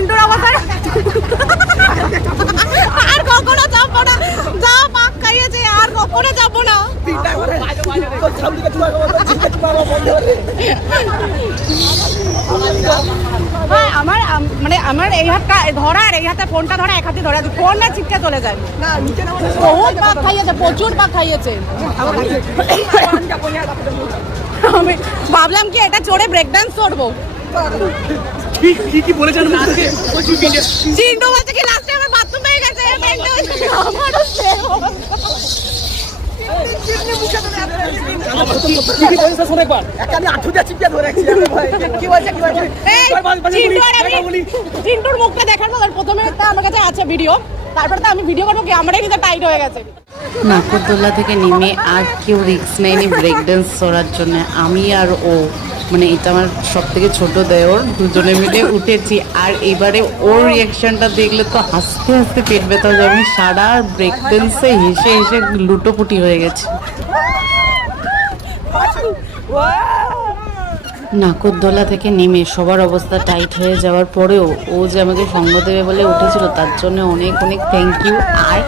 চিন্টুর অবস্থা আর কখনো যাবো না, যা পাক খাইয়েছে আর কখনো যাবো না। আমার মানে আমার এই হাতটা ধরা আর এই হাতে ফোনটা ধরা, এক হাতে ধরা, ফোন না চিপকে চলে যায়। বহুত পাক খাইয়েছে, প্রচুর পাক খাইয়েছে। আমি ভাবলাম কি এটা চড়ে ব্রেক ডান্স করবো। কি বলেছেন চিন্টু বলছে কি লাস্টে আমার বাথরুম হয়ে গেছে, আমারও সেম চিন্টুর মুখটা দেখার পর প্রথমে আমার কাছে আছে ভিডিও, তারপরে তো আমি ভিডিও করবো কি আমারই ভিতরে টাইট হয়ে গেছে। নাগরদোলা থেকে নেমে আর কেউ রিস্ক নেয়নি ব্রেক ডান্স করার জন্য, আমি আর ও, মানে এটা আমার সব থেকে ছোট দেওর, দুজনে মিলে উঠেছি। আর এবারে ওর রিয়াকশনটা দেখলে তো হাসতে হাসতে পেট ব্যথা হয়ে যাবে। আমি সারা ব্রেক ডান্সে হেসে হেসে লুটোপুটি হয়ে গেছি। নাগরদোলা থেকে নেমে সবার অবস্থা টাইট হয়ে যাওয়ার পরেও ও যে আমাকে সঙ্গ দেবে বলে উঠেছিল, তার জন্য অনেক অনেক থ্যাংক ইউ। আর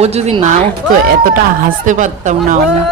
ও যদি না উঠতো এতটা হাসতে পারতাম না আমরা।